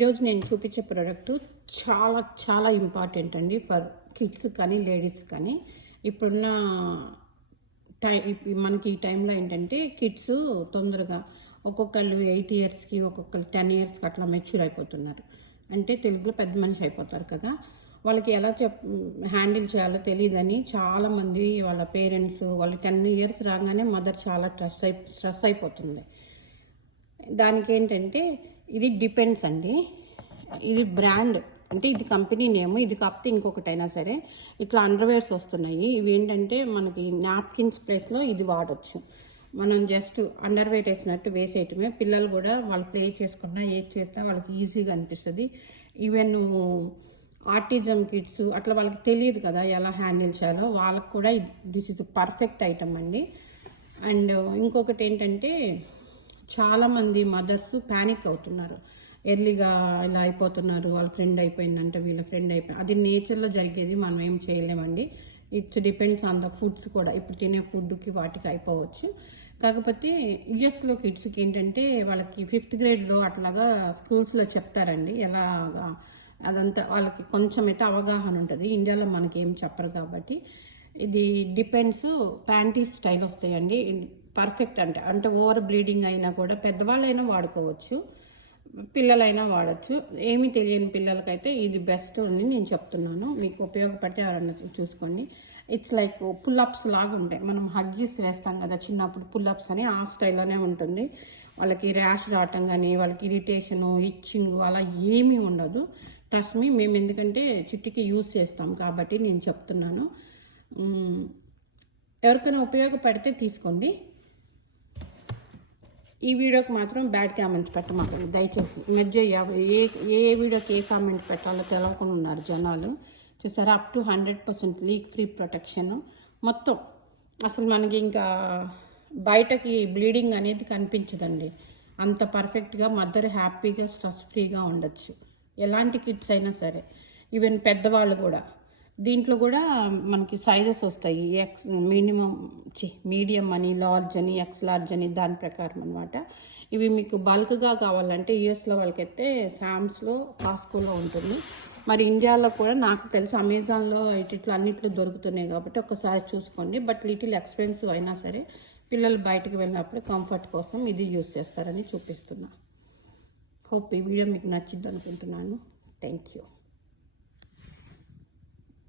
ఈరోజు నేను చూపించే ప్రోడక్ట్ చాలా చాలా ఇంపార్టెంట్ అండి ఫర్ కిడ్స్ కానీ లేడీస్ కానీ. ఇప్పుడున్న మనకి ఈ టైంలో ఏంటంటే కిడ్స్ తొందరగా ఒక్కొక్కళ్ళు 8 ఇయర్స్కి ఒక్కొక్కరు 10 ఇయర్స్కి అట్లా మెచ్యూర్ అయిపోతున్నారు. అంటే తెలుగులో పెద్ద మనిషి అయిపోతారు కదా. వాళ్ళకి ఎలా హ్యాండిల్ చేయాలో తెలియదని చాలామంది వాళ్ళ పేరెంట్స్ వాళ్ళు 10 ఇయర్స్ రాగానే మదర్ చాలా స్ట్రెస్ అయిపోతుంది. దానికి ఏంటంటే ఇది డిపెండ్స్ అండి. ఇది బ్రాండ్ అంటే ఇది కంపెనీ నేమ్. ఇది కాకపోతే ఇంకొకటైనా సరే ఇట్లా అండర్వేర్స్ వస్తున్నాయి. ఇవి ఏంటంటే మనకి నాప్కిన్స్ ప్లేస్లో ఇది వాడచ్చు. మనం జస్ట్ అండర్వేర్ వేసినట్టు వేసేయటమే. పిల్లలు కూడా వాళ్ళు ప్లే చేసుకున్నా ఏది చేసినా వాళ్ళకి ఈజీగా అనిపిస్తుంది. ఈవెన్ ఆర్టిజం కిడ్స్ అట్లా వాళ్ళకి తెలియదు కదా ఎలా హ్యాండిల్ చేయాలో, వాళ్ళకు కూడా దిస్ ఇస్ పర్ఫెక్ట్ ఐటమ్ అండి. అండ్ ఇంకొకటి ఏంటంటే చాలామంది మదర్స్ ప్యానిక్ అవుతున్నారు. ఎర్లీగా ఇలా అయిపోతున్నారు, వాళ్ళ ఫ్రెండ్ అయిపోయిందంటే వీళ్ళ ఫ్రెండ్ అయిపోయింది. అది నేచర్లో జరిగేది, మనం ఏం చేయలేమండి. It's depends on the foods కూడా. ఇప్పుడు తినే ఫుడ్కి వాటికి అయిపోవచ్చు. కాకపోతే యుఎస్లో కిడ్స్కి ఏంటంటే వాళ్ళకి 5th గ్రేడ్లో అట్లాగా స్కూల్స్లో చెప్తారండి ఎలాగా. అదంతా వాళ్ళకి కొంచెం అయితే అవగాహన ఉంటుంది. ఇండియాలో మనకి ఏం చెప్పరు కాబట్టి. ఇది డిపెండ్స్ ప్యాంటీస్ స్టైల్ వస్తాయండి. పర్ఫెక్ట్ అంటే ఓవర్ బ్లీడింగ్ అయినా కూడా పెద్దవాళ్ళైనా వాడుకోవచ్చు, పిల్లలైనా వాడచ్చు. ఏమీ తెలియని పిల్లలకైతే ఇది బెస్ట్ అని నేను చెప్తున్నాను. మీకు ఉపయోగపడితే ఎవరన్నా చూసుకోండి. ఇట్స్ లైక్ పుల్అప్స్ లాగా ఉంటాయి. మనం హగ్గీస్ వేస్తాం కదా చిన్నప్పుడు, పుల్అప్స్ అని ఆ స్టైల్లోనే ఉంటుంది. వాళ్ళకి ర్యాష్ రావటం కానీ వాళ్ళకి ఇరిటేషను ఇచ్చింగ్ అలా ఏమీ ఉండదు. ట్రస్ట్ మీ, మేము ఎందుకంటే చిట్టికి యూజ్ చేస్తాం కాబట్టి నేను చెప్తున్నాను. ఎవరికైనా ఉపయోగపడితే తీసుకోండి. ఈ వీడియోకి మాత్రం బ్యాడ్ కామెంట్స్ పెట్టమాకండి దయచేసి. ఈ మధ్య ఏ వీడియోకి ఏ కామెంట్ పెట్టాలో తెలవకుండా ఉన్నారు జనాలు. చూసారా, up to 100% leak free protection మొత్తం. అసలు మనకి ఇంకా బయటకి బ్లీడింగ్ అనేది కనిపించదండి. అంత పర్ఫెక్ట్గా మదర్ హ్యాపీగా స్ట్రెస్ ఫ్రీగా ఉండొచ్చు. ఎలాంటి కిడ్స్ అయినా సరే, ఈవెన్ పెద్దవాళ్ళు కూడా. దీంట్లో కూడా మనకి సైజెస్ వస్తాయి. మీడియం అని, లార్జ్ అని, ఎక్స్ లార్జ్ అని, దాని ప్రకారం అనమాట. ఇవి మీకు బల్క్గా కావాలంటే యూఎస్లో వాళ్ళకైతే శామ్స్లో, కాస్కోలో ఉంటుంది. మరి ఇండియాలో కూడా నాకు తెలిసి అమెజాన్లో ఇట్లా అన్నిట్లో దొరుకుతున్నాయి కాబట్టి ఒకసారి చూసుకోండి. బట్ లిటిల్ ఎక్స్పెన్సివ్ అయినా సరే పిల్లలు బయటకు వెళ్ళినప్పుడు కంఫర్ట్ కోసం ఇది యూస్ చేస్తారని చూపిస్తున్నా. హోప్ ఈ వీడియో మీకు నచ్చింది అనుకుంటున్నాను. Thank you.